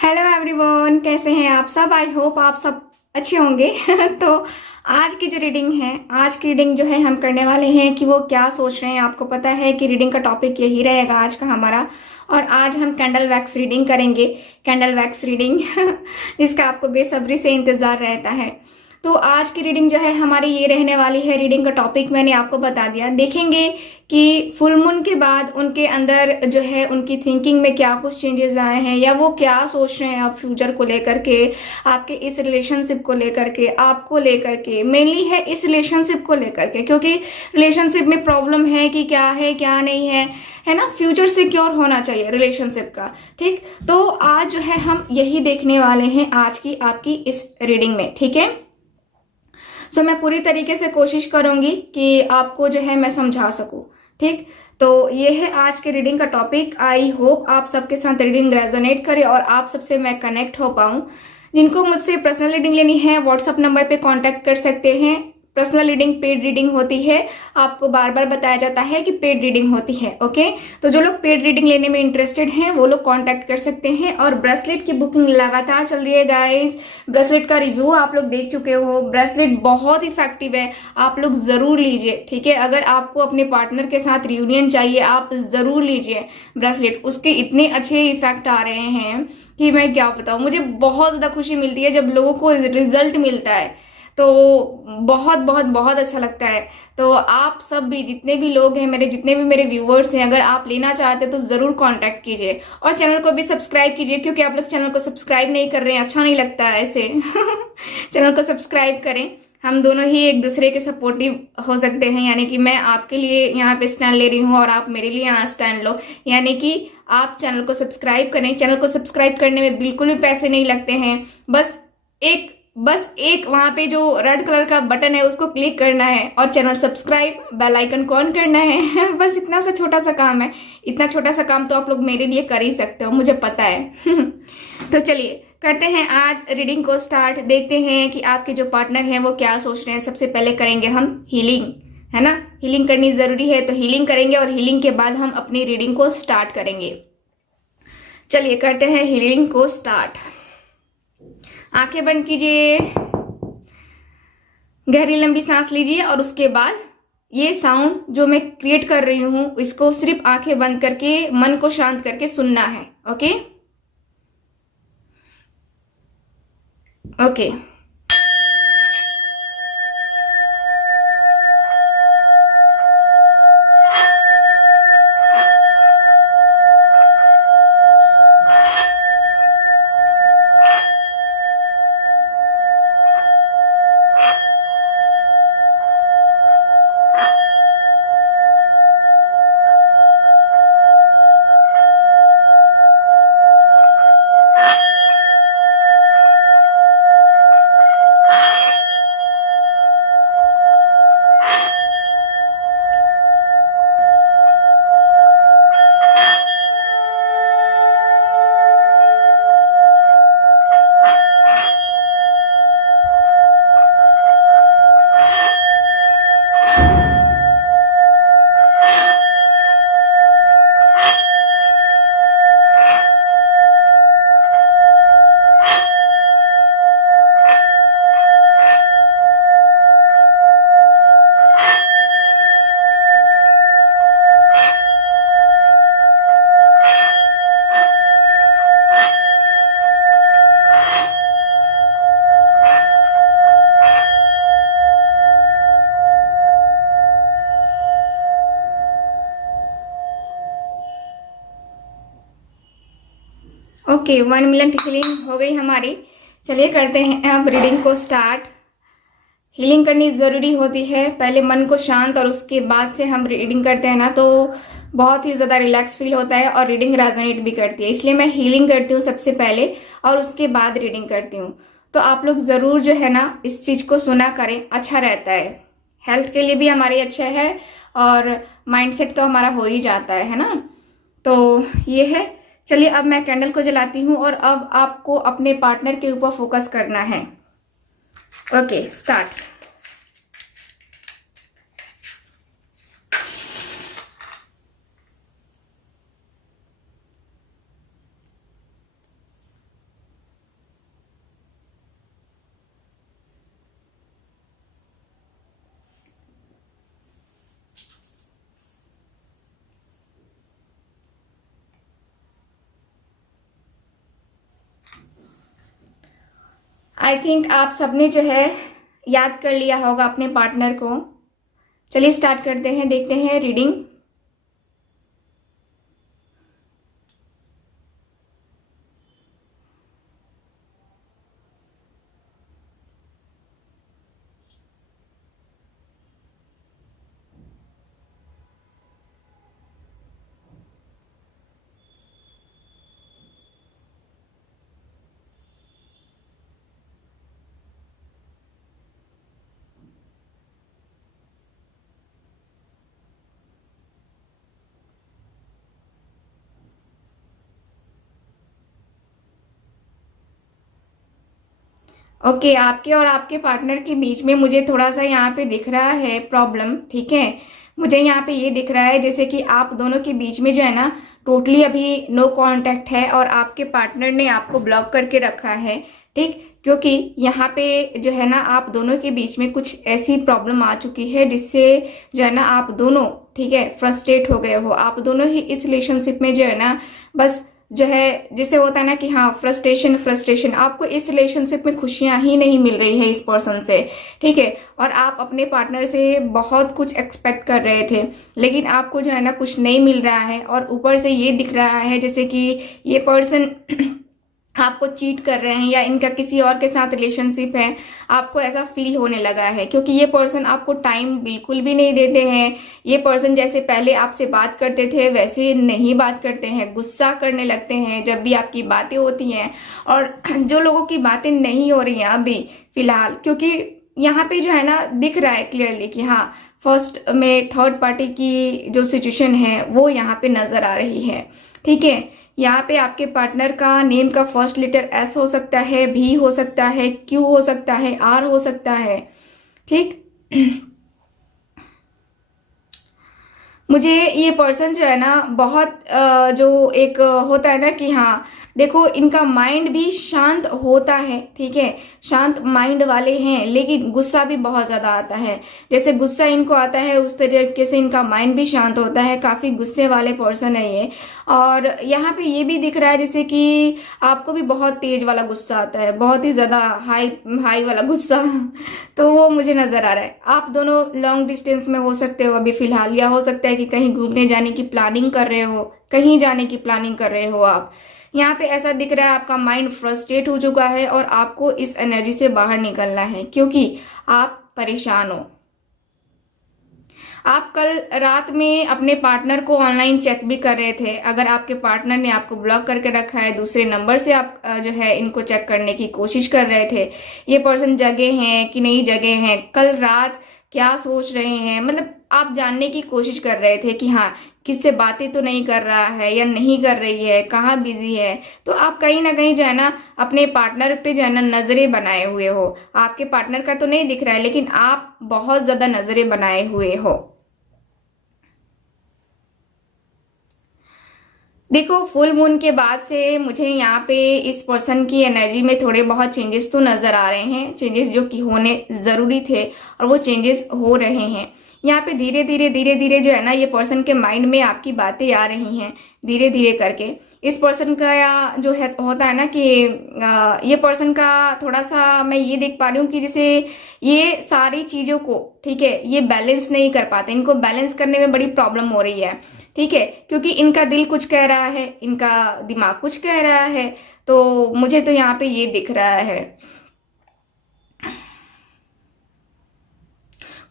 Hello everyone, कैसे हैं आप सब। आई होप आप सब अच्छे होंगे। तो आज की जो रीडिंग है, आज की रीडिंग जो है हम करने वाले हैं कि वो क्या सोच रहे हैं। आपको पता है कि रीडिंग का टॉपिक यही रहेगा आज का हमारा। और आज हम कैंडल वैक्स रीडिंग करेंगे। कैंडल वैक्स रीडिंग जिसका आपको बेसब्री से इंतज़ार रहता है। तो आज की रीडिंग जो है हमारी ये रहने वाली है। रीडिंग का टॉपिक मैंने आपको बता दिया। देखेंगे कि फुल मून के बाद उनके अंदर जो है उनकी थिंकिंग में क्या कुछ चेंजेस आए हैं, या वो क्या सोच रहे हैं आप फ्यूचर को लेकर के, आपके इस रिलेशनशिप को लेकर के, आपको लेकर के। मेनली है इस रिलेशनशिप को लेकर के, क्योंकि रिलेशनशिप में प्रॉब्लम है क्या नहीं है ना। फ्यूचर सिक्योर होना चाहिए रिलेशनशिप का। ठीक, तो आज जो है हम यही देखने वाले हैं आज की आपकी इस रीडिंग में। ठीक है, सो मैं पूरी तरीके से कोशिश करूंगी कि आपको जो है मैं समझा सकूं। ठीक, तो ये है आज के रीडिंग का टॉपिक। आई होप आप सबके साथ रीडिंग रेजोनेट करे और आप सबसे मैं कनेक्ट हो पाऊं। जिनको मुझसे पर्सनल रीडिंग लेनी है व्हाट्सअप नंबर पे कांटेक्ट कर सकते हैं। पर्सनल रीडिंग पेड रीडिंग होती है। आपको बार बार बताया जाता है कि पेड रीडिंग होती है। ओके, तो जो लोग पेड रीडिंग लेने में इंटरेस्टेड हैं वो लोग कांटेक्ट कर सकते हैं। और ब्रेसलेट की बुकिंग लगातार चल रही है गाइस। ब्रेसलेट का रिव्यू आप लोग देख चुके हो। ब्रेसलेट बहुत इफेक्टिव है, आप लोग जरूर लीजिए। ठीक है, अगर आपको अपने पार्टनर के साथ रियूनियन चाहिए आप जरूर लीजिए ब्रेसलेट। उसके इतने अच्छे इफेक्ट आ रहे हैं कि मैं क्या बताऊं। मुझे बहुत ज्यादा खुशी मिलती है जब लोगों को रिजल्ट मिलता है, तो बहुत बहुत बहुत अच्छा लगता है। तो आप सब भी, जितने भी लोग हैं मेरे, जितने भी मेरे व्यूवर्स हैं, अगर आप लेना चाहते हैं तो जरूर कांटेक्ट कीजिए। और चैनल को भी सब्सक्राइब कीजिए, क्योंकि आप लोग चैनल को सब्सक्राइब नहीं कर रहे हैं, अच्छा नहीं लगता है ऐसे। चैनल को सब्सक्राइब करें। हम दोनों ही एक दूसरे के सपोर्टिव हो सकते हैं, यानी कि मैं आपके लिए यहाँ पे स्टैंड ले रही हूँ और आप मेरे लिए यहाँ स्टैंड लो। यानी कि आप चैनल को सब्सक्राइब करें। चैनल को सब्सक्राइब करने में बिल्कुल भी पैसे नहीं लगते हैं। बस एक वहां पे जो रेड कलर का बटन है उसको क्लिक करना है और चैनल सब्सक्राइब, बेल आइकन को ऑन करना है। बस इतना सा छोटा सा काम है। इतना छोटा सा काम तो आप लोग मेरे लिए कर ही सकते हो, मुझे पता है। तो चलिए करते हैं आज रीडिंग को स्टार्ट। देखते हैं कि आपके जो पार्टनर हैं वो क्या सोच रहे हैं। सबसे पहले करेंगे हम हीलिंग, है ना। हीलिंग करनी जरूरी है, तो हीलिंग करेंगे और हीलिंग के बाद हम अपनी रीडिंग को स्टार्ट करेंगे। चलिए करते हैं हीलिंग को स्टार्ट। आंखें बंद कीजिए, गहरी लंबी सांस लीजिए और उसके बाद ये साउंड जो मैं क्रिएट कर रही हूं इसको सिर्फ आंखें बंद करके, मन को शांत करके सुनना है। Okay okay. Okay, 1 minute healing हो गई हमारी। चलिए करते हैं अब रीडिंग को स्टार्ट। हीलिंग करनी ज़रूरी होती है, पहले मन को शांत और उसके बाद से हम रीडिंग करते हैं ना, तो बहुत ही ज़्यादा रिलैक्स फील होता है और रीडिंग रेजोनेट भी करती है। इसलिए मैं हीलिंग करती हूँ सबसे पहले और उसके बाद रीडिंग करती हूँ। तो आप लोग ज़रूर जो है ना इस चीज़ को सुना करें, अच्छा रहता है। हेल्थ के लिए भी हमारी अच्छा है और माइंडसेट तो हमारा हो ही जाता है ना। तो ये है। चलिए अब मैं कैंडल को जलाती हूँ और अब आपको अपने पार्टनर के ऊपर फोकस करना है। Okay start. आई थिंक आप सबने जो है याद कर लिया होगा अपने पार्टनर को। चलिए स्टार्ट करते हैं, देखते हैं रीडिंग। ओके, आपके और आपके पार्टनर के बीच में मुझे थोड़ा सा यहाँ पे दिख रहा है प्रॉब्लम, ठीक है। मुझे यहाँ पे ये दिख रहा है जैसे कि आप दोनों के बीच में जो है ना टोटली अभी नो कांटेक्ट है और आपके पार्टनर ने आपको ब्लॉक करके रखा है, ठीक। क्योंकि यहाँ पे जो है ना आप दोनों के बीच में कुछ ऐसी प्रॉब्लम आ चुकी है जिससे जो है ना आप दोनों, ठीक है, फ्रस्ट्रेट हो गए हो। आप दोनों ही इस रिलेशनशिप में जो है ना बस जो है जैसे होता है ना कि हाँ फ्रस्ट्रेशन फ्रस्ट्रेशन, आपको इस रिलेशनशिप में खुशियां ही नहीं मिल रही है इस पर्सन से, ठीक है। और आप अपने पार्टनर से बहुत कुछ एक्सपेक्ट कर रहे थे लेकिन आपको जो है ना कुछ नहीं मिल रहा है और ऊपर से ये दिख रहा है जैसे कि ये पर्सन आपको चीट कर रहे हैं या इनका किसी और के साथ रिलेशनशिप है। आपको ऐसा फील होने लगा है क्योंकि ये पर्सन आपको टाइम बिल्कुल भी नहीं देते हैं। ये पर्सन जैसे पहले आपसे बात करते थे वैसे नहीं बात करते हैं, गुस्सा करने लगते हैं जब भी आपकी बातें होती हैं। और जो लोगों की बातें नहीं हो रही हैं अभी फिलहाल, क्योंकि यहाँ पे जो है ना दिख रहा है क्लियरली कि हाँ फर्स्ट में थर्ड पार्टी की जो सिचुएशन है वो यहाँ पे नजर आ रही है, ठीक है। यहाँ पे आपके पार्टनर का नेम का फर्स्ट लेटर एस हो सकता है, भी हो सकता है, क्यू हो सकता है, आर हो सकता है, ठीक। मुझे ये पर्सन जो है ना बहुत जो एक होता है ना कि हाँ देखो इनका माइंड भी शांत होता है, ठीक है, शांत माइंड वाले हैं लेकिन गुस्सा भी बहुत ज़्यादा आता है। जैसे गुस्सा इनको आता है उस तरीके से इनका माइंड भी शांत होता है। काफ़ी गुस्से वाले पर्सन है ये। और यहाँ पे ये भी दिख रहा है जैसे कि आपको भी बहुत तेज वाला गुस्सा आता है, बहुत ही ज़्यादा हाई हाई वाला गुस्सा तो वो मुझे नज़र आ रहा है। आप दोनों लॉन्ग डिस्टेंस में हो सकते हो अभी फिलहाल, या हो सकता है कि कहीं घूमने जाने की प्लानिंग कर रहे हो, कहीं जाने की प्लानिंग कर रहे हो आप। यहाँ पे ऐसा दिख रहा है आपका माइंड फ्रस्ट्रेट हो चुका है और आपको इस एनर्जी से बाहर निकलना है क्योंकि आप परेशान हो। आप कल रात में अपने पार्टनर को ऑनलाइन चेक भी कर रहे थे। अगर आपके पार्टनर ने आपको ब्लॉक करके रखा है दूसरे नंबर से आप जो है इनको चेक करने की कोशिश कर रहे थे। ये पर्सन जगे हैं कि नहीं जगे हैं, कल रात क्या सोच रहे हैं, मतलब आप जानने की कोशिश कर रहे थे कि हाँ किससे बातें तो नहीं कर रहा है या नहीं कर रही है, कहाँ बिजी है। तो आप कहीं ना कहीं जो है ना अपने पार्टनर पे जो है ना नजरें बनाए हुए हो। आपके पार्टनर का तो नहीं दिख रहा है लेकिन आप बहुत ज्यादा नजरें बनाए हुए हो। देखो फुल मून के बाद से मुझे यहाँ पे इस पर्सन की एनर्जी में थोड़े बहुत चेंजेस तो नजर आ रहे हैं, चेंजेस जो कि होने जरूरी थे और वो चेंजेस हो रहे हैं। यहाँ पे धीरे धीरे जो है ना ये पर्सन के माइंड में आपकी बातें आ रही हैं धीरे धीरे करके। इस पर्सन का या जो है होता है ना कि ये पर्सन का थोड़ा सा मैं ये देख पा रही हूँ कि जैसे ये सारी चीज़ों को, ठीक है, ये बैलेंस नहीं कर पाते, इनको बैलेंस करने में बड़ी प्रॉब्लम हो रही है, ठीक है। क्योंकि इनका दिल कुछ कह रहा है, इनका दिमाग कुछ कह रहा है। तो मुझे तो यहाँ पे ये दिख रहा है।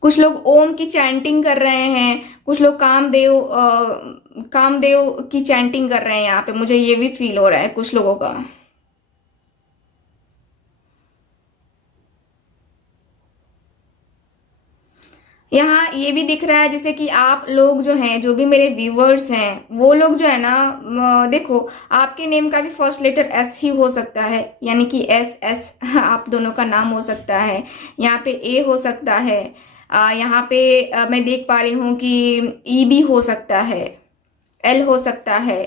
कुछ लोग ओम की चैंटिंग कर रहे हैं, कुछ लोग कामदेव की चैंटिंग कर रहे हैं। यहाँ पे मुझे ये भी फील हो रहा है कुछ लोगों का। यहाँ ये भी दिख रहा है जैसे कि आप लोग जो हैं, जो भी मेरे व्यूवर्स हैं, वो लोग जो है ना देखो आपके नेम का भी फर्स्ट लेटर एस ही हो सकता है, यानी कि एस एस आप दोनों का नाम हो सकता है। यहाँ पे ए हो सकता है, यहाँ पे मैं देख पा रही हूँ कि ई भी हो सकता है, एल हो सकता है।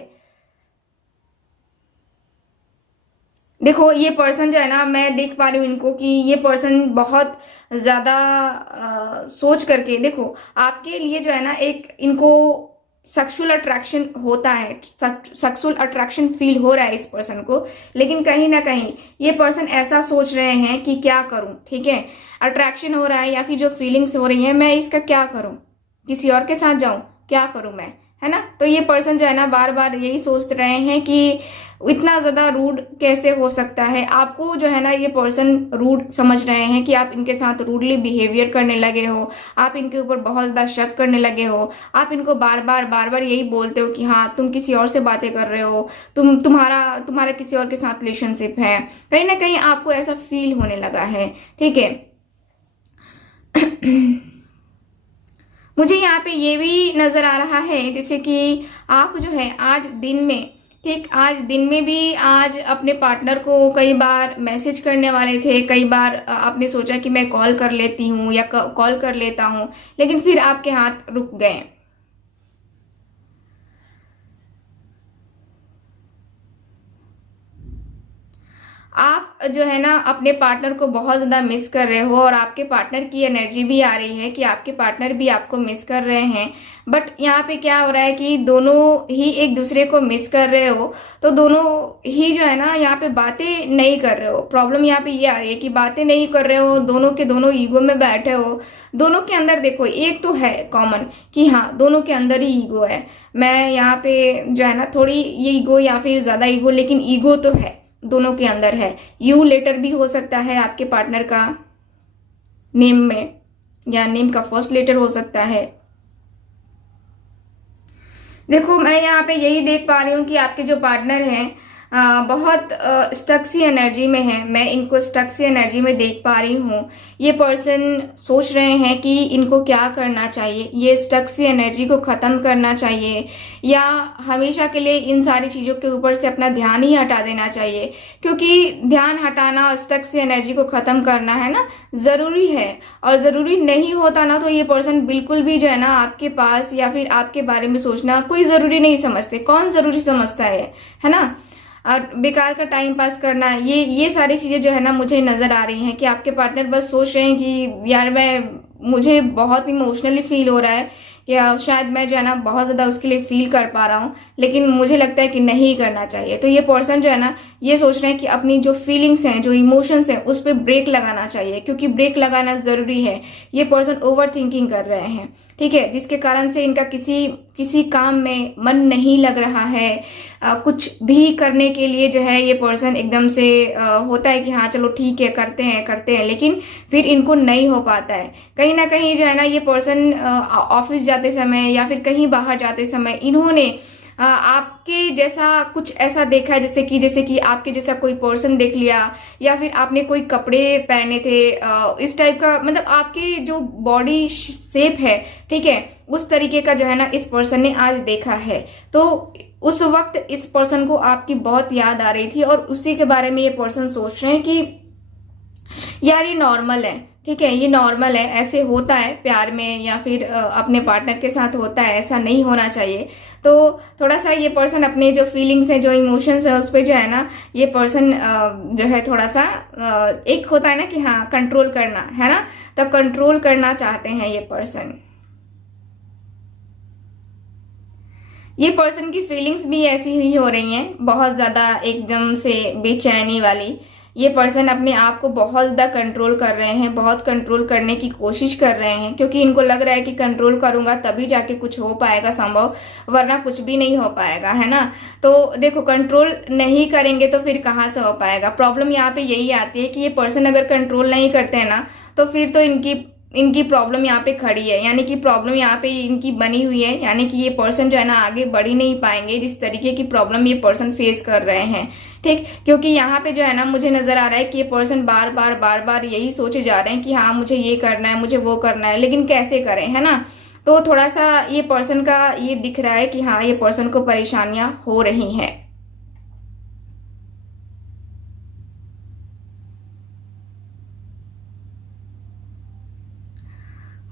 देखो ये पर्सन जो है ना मैं देख पा रही हूँ इनको कि ये पर्सन बहुत ज़्यादा सोच करके, देखो आपके लिए जो है ना एक इनको सेक्सुअल अट्रैक्शन होता है, सेक्सुअल अट्रैक्शन फील हो रहा है इस पर्सन को, लेकिन कहीं ना कहीं ये पर्सन ऐसा सोच रहे हैं कि क्या करूं, ठीक है, अट्रैक्शन हो रहा है या फिर जो फीलिंग्स हो रही हैं मैं इसका क्या करूं, किसी और के साथ जाऊं, क्या करूं मैं, है ना। तो ये पर्सन जो है ना बार बार यही सोच रहे हैं कि इतना ज़्यादा रूड कैसे हो सकता है। आपको जो है ना ये पर्सन रूड समझ रहे हैं कि आप इनके साथ रूडली बिहेवियर करने लगे हो, आप इनके ऊपर बहुत ज़्यादा शक करने लगे हो, आप इनको बार बार यही बोलते हो कि हाँ तुम किसी और से बातें कर रहे हो, तुम्हारा किसी और के साथ रिलेशनशिप है, कहीं ना कहीं आपको ऐसा फील होने लगा है, ठीक है। मुझे यहाँ पे ये भी नज़र आ रहा है जैसे कि आप जो है आज दिन में, ठीक, आज दिन में भी आज अपने पार्टनर को कई बार मैसेज करने वाले थे, कई बार आपने सोचा कि मैं कॉल कर लेती हूँ या कॉल कर लेता हूँ, लेकिन फिर आपके हाथ रुक गए। आप जो है ना अपने पार्टनर को बहुत ज़्यादा मिस कर रहे हो और आपके पार्टनर की एनर्जी भी आ रही है कि आपके पार्टनर भी आपको मिस कर रहे हैं। बट यहाँ पे क्या हो रहा है कि दोनों ही एक दूसरे को मिस कर रहे हो, तो दोनों ही जो है ना यहाँ पे बातें नहीं कर रहे हो। प्रॉब्लम यहाँ पे ये आ रही है कि बातें नहीं कर रहे हो, दोनों के दोनों ईगो में बैठे हो। दोनों के अंदर देखो एक तो है कॉमन कि हाँ दोनों के अंदर ही ईगो है। मैं यहाँ पे जो है ना थोड़ी ये ईगो या फिर ज़्यादा ईगो, लेकिन ईगो तो है, दोनों के अंदर है। यू लेटर भी हो सकता है आपके पार्टनर का नेम में, या नेम का फर्स्ट लेटर हो सकता है। देखो मैं यहाँ पे यही देख पा रही हूँ कि आपके जो पार्टनर हैं बहुत स्टक सी एनर्जी में है। मैं इनको स्टक सी एनर्जी में देख पा रही हूँ। ये पर्सन सोच रहे हैं कि इनको क्या करना चाहिए, ये स्टक सी एनर्जी को ख़त्म करना चाहिए या हमेशा के लिए इन सारी चीज़ों के ऊपर से अपना ध्यान ही हटा देना चाहिए, क्योंकि ध्यान हटाना और स्टक सी एनर्जी को ख़त्म करना है ना ज़रूरी है। और ज़रूरी नहीं होता ना तो ये पर्सन बिल्कुल भी जो है ना आपके पास या फिर आपके बारे में सोचना कोई ज़रूरी नहीं समझते। कौन ज़रूरी समझता है ना। और बेकार का टाइम पास करना, ये सारी चीज़ें जो है ना मुझे नज़र आ रही हैं कि आपके पार्टनर बस सोच रहे हैं कि यार मुझे बहुत इमोशनली फील हो रहा है कि शायद मैं जो है ना बहुत ज़्यादा उसके लिए फील कर पा रहा हूँ, लेकिन मुझे लगता है कि नहीं करना चाहिए। तो ये पर्सन जो है ना ये सोच रहे हैं कि अपनी जो फीलिंग्स हैं, जो इमोशंस हैं, उस पर ब्रेक लगाना चाहिए, क्योंकि ब्रेक लगाना ज़रूरी है। ये पर्सन ओवर थिंकिंग कर रहे हैं, ठीक है, जिसके कारण से इनका किसी काम में मन नहीं लग रहा है। कुछ भी करने के लिए जो है ये पर्सन एकदम से होता है कि हाँ चलो ठीक है करते हैं, लेकिन फिर इनको नहीं हो पाता है। कहीं ना कहीं जो है ना ये पर्सन ऑफिस जाते समय या फिर कहीं बाहर जाते समय इन्होंने आपके जैसा कुछ ऐसा देखा है, जैसे कि आपके जैसा कोई पर्सन देख लिया, या फिर आपने कोई कपड़े पहने थे इस टाइप का, मतलब आपकी जो बॉडी शेप है, ठीक है, उस तरीके का जो है ना इस पर्सन ने आज देखा है। तो उस वक्त इस पर्सन को आपकी बहुत याद आ रही थी और उसी के बारे में ये पर्सन सोच रहे हैं कि यार ये नॉर्मल है, ठीक है, ये नॉर्मल है, ऐसे होता है प्यार में या फिर अपने पार्टनर के साथ होता है, ऐसा नहीं होना चाहिए। तो थोड़ा सा ये पर्सन अपने जो फीलिंग्स हैं, जो इमोशंस है, उस पर जो है ना ये पर्सन जो है थोड़ा सा एक होता है ना कि हाँ कंट्रोल करना है ना, तो कंट्रोल करना चाहते हैं ये पर्सन। ये पर्सन की फीलिंग्स भी ऐसी ही हो रही हैं, बहुत ज़्यादा एकदम से बेचैनी वाली। ये पर्सन अपने आप को बहुत ज़्यादा कंट्रोल कर रहे हैं, बहुत कंट्रोल करने की कोशिश कर रहे हैं, क्योंकि इनको लग रहा है कि कंट्रोल करूंगा तभी जाके कुछ हो पाएगा संभव, वरना कुछ भी नहीं हो पाएगा, है ना। तो देखो कंट्रोल नहीं करेंगे तो फिर कहाँ से हो पाएगा। प्रॉब्लम यहाँ पे यही आती है कि ये पर्सन अगर कंट्रोल नहीं करते हैं ना तो फिर तो इनकी प्रॉब्लम यहाँ पे खड़ी है, यानी कि प्रॉब्लम यहाँ पे इनकी बनी हुई है, यानी कि ये पर्सन जो है ना आगे बढ़ ही नहीं पाएंगे जिस तरीके की प्रॉब्लम ये पर्सन फेस कर रहे हैं, ठीक। क्योंकि यहाँ पे जो है ना मुझे नज़र आ रहा है कि ये पर्सन बार बार यही सोचे जा रहे हैं कि हाँ मुझे ये करना है, मुझे वो करना है, लेकिन कैसे करें, है ना। तो थोड़ा सा ये पर्सन का ये दिख रहा है कि हाँ ये पर्सन को परेशानियाँ हो रही हैं।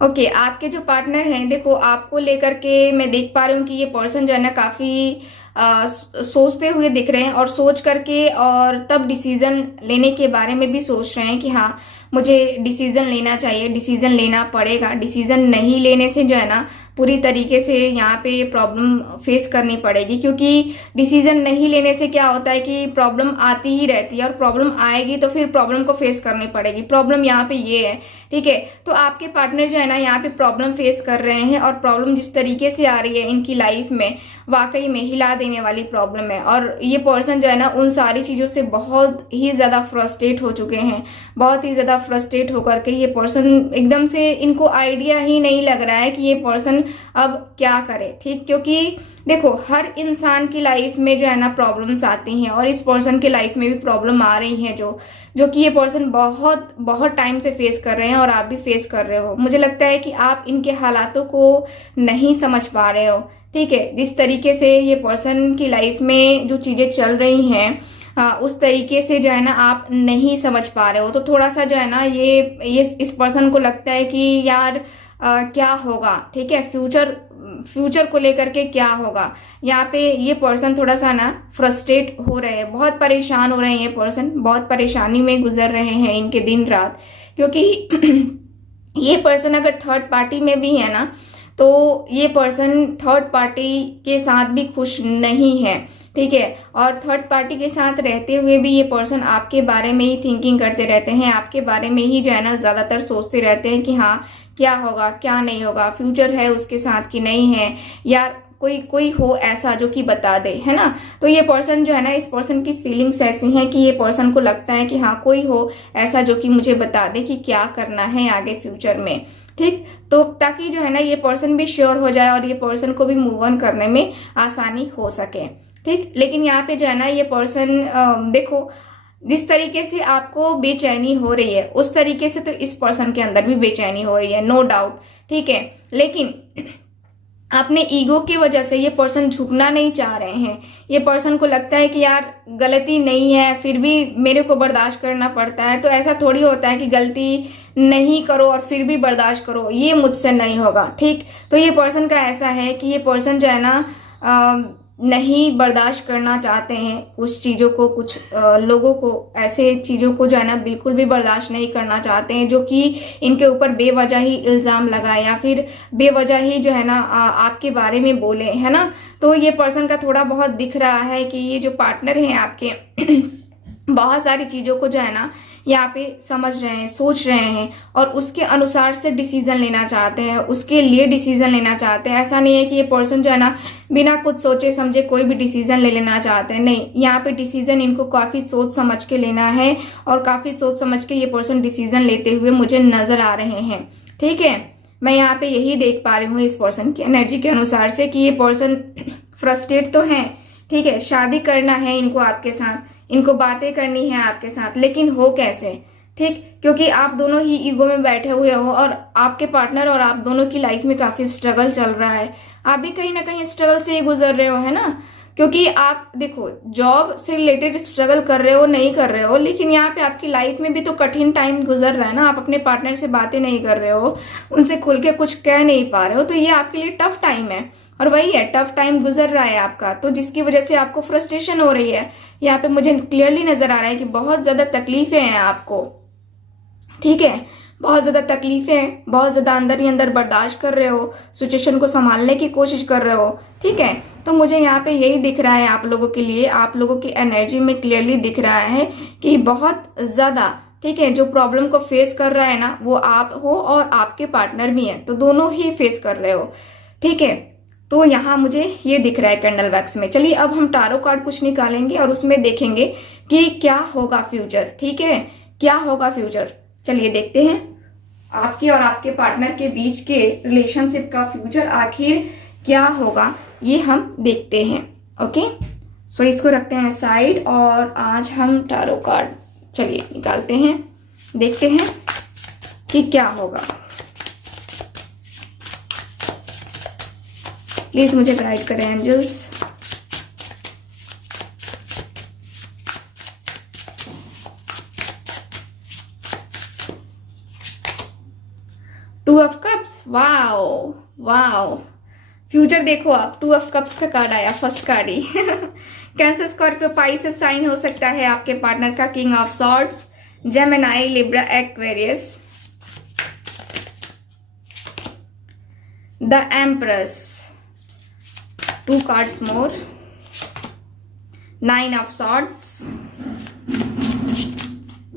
ओके आपके जो पार्टनर हैं, देखो आपको लेकर के मैं देख पा रही हूँ कि ये पर्सन जो है ना काफ़ी सोचते हुए दिख रहे हैं, और सोच करके और तब डिसीजन लेने के बारे में भी सोच रहे हैं कि हाँ मुझे डिसीजन लेना चाहिए, डिसीजन लेना पड़ेगा। डिसीजन नहीं लेने से जो है ना पूरी तरीके से यहाँ पे प्रॉब्लम फेस करनी पड़ेगी, क्योंकि डिसीजन नहीं लेने से क्या होता है कि प्रॉब्लम आती ही रहती है, और प्रॉब्लम आएगी तो फिर प्रॉब्लम को फेस करनी पड़ेगी। प्रॉब्लम यहाँ पे ये है, ठीक है। तो आपके पार्टनर जो है ना यहाँ पे प्रॉब्लम फेस कर रहे हैं, और प्रॉब्लम जिस तरीके से आ रही है इनकी लाइफ में वाकई में हिला देने वाली प्रॉब्लम है। और ये पर्सन जो है ना उन सारी चीज़ों से बहुत ही ज़्यादा फ्रस्ट्रेट हो चुके हैं। बहुत ही ज़्यादा फ्रस्ट्रेट होकर के ये पर्सन एकदम से, इनको आइडिया ही नहीं लग रहा है कि ये पर्सन अब क्या करे, ठीक। क्योंकि देखो हर इंसान की लाइफ में जो है ना प्रॉब्लम्स आती हैं, और इस पर्सन की लाइफ में भी प्रॉब्लम आ रही है जो कि ये पर्सन बहुत बहुत टाइम से फेस कर रहे हैं, और आप भी फेस कर रहे हो। मुझे लगता है कि आप इनके हालातों को नहीं समझ पा रहे हो, ठीक है। जिस तरीके से ये पर्सन की लाइफ में जो चीज़ें चल रही हैं उस तरीके से जो है ना आप नहीं समझ पा रहे हो। तो थोड़ा सा जो है ना ये इस पर्सन को लगता है कि यार क्या होगा, ठीक है, फ्यूचर को लेकर के क्या होगा। यहाँ पे ये पर्सन थोड़ा सा ना फ्रस्ट्रेट हो रहे हैं, बहुत परेशान हो रहे हैं। ये पर्सन बहुत परेशानी में गुजर रहे हैं इनके दिन रात, क्योंकि ये पर्सन अगर थर्ड पार्टी में भी है ना तो ये पर्सन थर्ड पार्टी के साथ भी खुश नहीं है, ठीक है। और थर्ड पार्टी के साथ रहते हुए भी ये पर्सन आपके बारे में ही थिंकिंग करते रहते हैं, आपके बारे में ही जो है ना ज़्यादातर सोचते रहते हैं कि हाँ क्या होगा क्या नहीं होगा, फ्यूचर है उसके साथ कि नहीं है, यार कोई हो ऐसा जो कि बता दे, है ना। तो ये पर्सन जो है ना, इस पर्सन की फीलिंग्स ऐसी हैं कि ये पर्सन को लगता है कि हाँ कोई हो ऐसा जो कि मुझे बता दे कि क्या करना है आगे फ्यूचर में, ठीक। तो ताकि जो है ना ये पर्सन भी श्योर हो जाए और ये पर्सन को भी मूव ऑन करने में आसानी हो सके, ठीक। लेकिन यहाँ पे जो है ना ये पर्सन देखो जिस तरीके से आपको बेचैनी हो रही है उस तरीके से तो इस पर्सन के अंदर भी बेचैनी हो रही है, नो डाउट, ठीक है। लेकिन अपने ईगो की वजह से ये पर्सन झुकना नहीं चाह रहे हैं। ये पर्सन को लगता है कि यार गलती नहीं है फिर भी मेरे को बर्दाश्त करना पड़ता है। तो ऐसा थोड़ी होता है कि गलती नहीं करो और फिर भी बर्दाश्त करो, ये मुझसे नहीं होगा, ठीक। तो ये पर्सन का ऐसा है कि ये पर्सन जो है ना नहीं बर्दाश्त करना चाहते हैं कुछ चीज़ों को, कुछ लोगों को, ऐसे चीज़ों को जो है ना बिल्कुल भी बर्दाश्त नहीं करना चाहते हैं जो कि इनके ऊपर बेवजह ही इल्ज़ाम लगाए या फिर बेवजह ही जो है ना आपके बारे में बोले, है ना। तो ये पर्सन का थोड़ा बहुत दिख रहा है कि ये जो पार्टनर हैं आपके बहुत सारी चीज़ों को जो है ना यहाँ पे समझ रहे हैं, सोच रहे हैं और उसके अनुसार से डिसीजन लेना चाहते हैं, उसके लिए डिसीजन लेना चाहते हैं। ऐसा नहीं है कि ये पर्सन जो है ना बिना कुछ सोचे समझे कोई भी डिसीजन ले लेना चाहते हैं, नहीं। यहाँ पे डिसीजन इनको काफ़ी सोच समझ के लेना है और काफ़ी सोच समझ के ये पर्सन डिसीजन लेते हुए मुझे नज़र आ रहे हैं, ठीक है। मैं यहाँ पे यही देख पा रही हूँ इस पर्सन की एनर्जी के अनुसार से कि ये पर्सन फ्रस्ट्रेट तो हैं, ठीक है, शादी करना है इनको आपके साथ, इनको बातें करनी है आपके साथ, लेकिन हो कैसे, ठीक। क्योंकि आप दोनों ही ईगो में बैठे हुए हो और आपके पार्टनर और आप दोनों की लाइफ में काफ़ी स्ट्रगल चल रहा है। आप भी कहीं ना कहीं स्ट्रगल से ही गुजर रहे हो, है ना। क्योंकि आप देखो जॉब से रिलेटेड स्ट्रगल कर रहे हो नहीं कर रहे हो, लेकिन यहाँ पे आपकी लाइफ में भी तो कठिन टाइम गुजर रहा है ना। आप अपने पार्टनर से बातें नहीं कर रहे हो, उनसे खुल के कुछ कह नहीं पा रहे हो, तो ये आपके लिए टफ टाइम है। और वही है, टफ टाइम गुजर रहा है आपका, तो जिसकी वजह से आपको फ्रस्ट्रेशन हो रही है। यहाँ पे मुझे क्लियरली नजर आ रहा है कि बहुत ज्यादा तकलीफें हैं आपको, ठीक है, बहुत ज्यादा तकलीफें हैं, बहुत ज्यादा अंदर ही अंदर बर्दाश्त कर रहे हो, सिचुएशन को संभालने की कोशिश कर रहे हो, ठीक है। तो मुझे यहाँ पे यही दिख रहा है आप लोगों के लिए, आप लोगों की एनर्जी में क्लियरली दिख रहा है कि बहुत ज्यादा, ठीक है, जो प्रॉब्लम को फेस कर रहा है ना वो आप हो और आपके पार्टनर भी हैं, तो दोनों ही फेस कर रहे हो, ठीक है। तो यहाँ मुझे ये दिख रहा है कैंडल वैक्स में। चलिए अब हम टारो कार्ड कुछ निकालेंगे और उसमें देखेंगे कि क्या होगा फ्यूचर, ठीक है, क्या होगा फ्यूचर। चलिए देखते हैं आपके और आपके पार्टनर के बीच के रिलेशनशिप का फ्यूचर आखिर क्या होगा, ये हम देखते हैं। ओके, सो इसको रखते हैं साइड और आज हम टारो कार्ड चलिए निकालते हैं, देखते हैं कि क्या होगा। प्लीज मुझे गाइड करें angels. Two of cups, wow wow, future देखो आप, टू ऑफ कप्स का कार्ड आया, फर्स्ट कार्ड ही कैंसर, स्कॉर्पियो, पाइसेस साइन हो सकता है आपके पार्टनर का, king of swords, Gemini, Libra, Aquarius, the empress, 2 cards more, 9 of swords,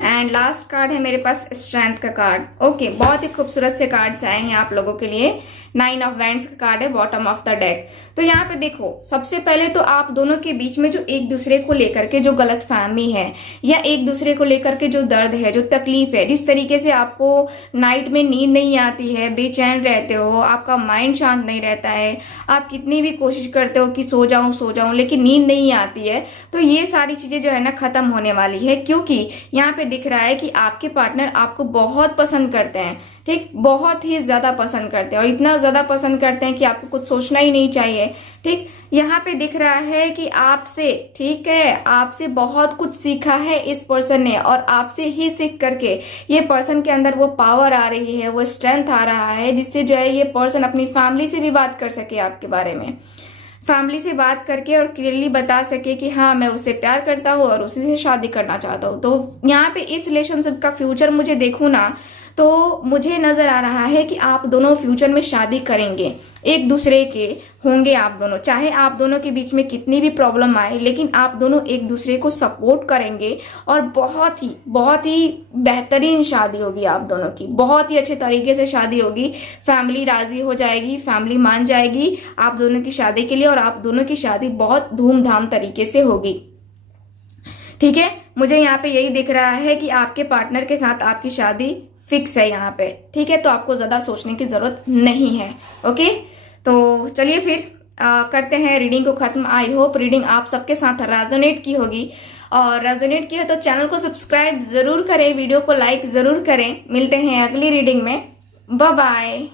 and last card है मेरे पास स्ट्रेंथ का कार्ड। ओके, बहुत ही खूबसूरत से कार्ड्स आए हैं आप लोगों के लिए। 9 ऑफ वैंड्स का कार्ड है बॉटम ऑफ द डेक। तो यहाँ पे देखो, सबसे पहले तो आप दोनों के बीच में जो एक दूसरे को लेकर के जो गलत फहमी है या एक दूसरे को लेकर के जो दर्द है, जो तकलीफ है, जिस तरीके से आपको नाइट में नींद नहीं आती है, बेचैन रहते हो, आपका माइंड शांत नहीं रहता है, आप कितनी भी कोशिश करते हो कि सो जाऊं लेकिन नींद नहीं आती है, तो ये सारी चीजें जो है ना खत्म होने वाली है। क्योंकि यहाँ पे दिख रहा है कि आपके पार्टनर आपको बहुत पसंद करते हैं, ठीक, बहुत ही ज्यादा पसंद करते हैं, और इतना ज्यादा पसंद करते हैं कि आपको कुछ सोचना ही नहीं चाहिए। ठीक, यहाँ पे दिख रहा है कि आपसे, ठीक है, आपसे बहुत कुछ सीखा है इस पर्सन ने, और आपसे ही सीख करके ये पर्सन के अंदर वो पावर आ रही है, वो स्ट्रेंथ आ रहा है, जिससे जो है ये पर्सन अपनी फैमिली से भी बात कर सके आपके बारे में, फैमिली से बात करके और क्लियरली बता सके कि हाँ मैं उससे प्यार करता हूँ और उसी से शादी करना चाहता हूँ। तो यहाँ पे इस रिलेशनशिप का फ्यूचर मुझे देखूँ ना, तो मुझे नजर आ रहा है कि आप दोनों फ्यूचर में शादी करेंगे, एक दूसरे के होंगे आप दोनों, चाहे आप दोनों के बीच में कितनी भी प्रॉब्लम आए, लेकिन आप दोनों एक दूसरे को सपोर्ट करेंगे और बहुत ही बेहतरीन शादी होगी आप दोनों की, बहुत ही अच्छे तरीके से शादी होगी। फैमिली राजी हो जाएगी, फैमिली मान जाएगी आप दोनों की शादी के लिए, और आप दोनों की शादी बहुत धूमधाम तरीके से होगी। ठीक है, मुझे यहाँ पे यही दिख रहा है कि आपके पार्टनर के साथ आपकी शादी फिक्स है यहाँ पे। ठीक है, तो आपको ज्यादा सोचने की जरूरत नहीं है। ओके, तो चलिए फिर करते हैं रीडिंग को खत्म। आई होप रीडिंग आप सबके साथ रेजोनेट की होगी, और रेजोनेट की है तो चैनल को सब्सक्राइब जरूर करें, वीडियो को लाइक जरूर करें। मिलते हैं अगली रीडिंग में, बाय बाय।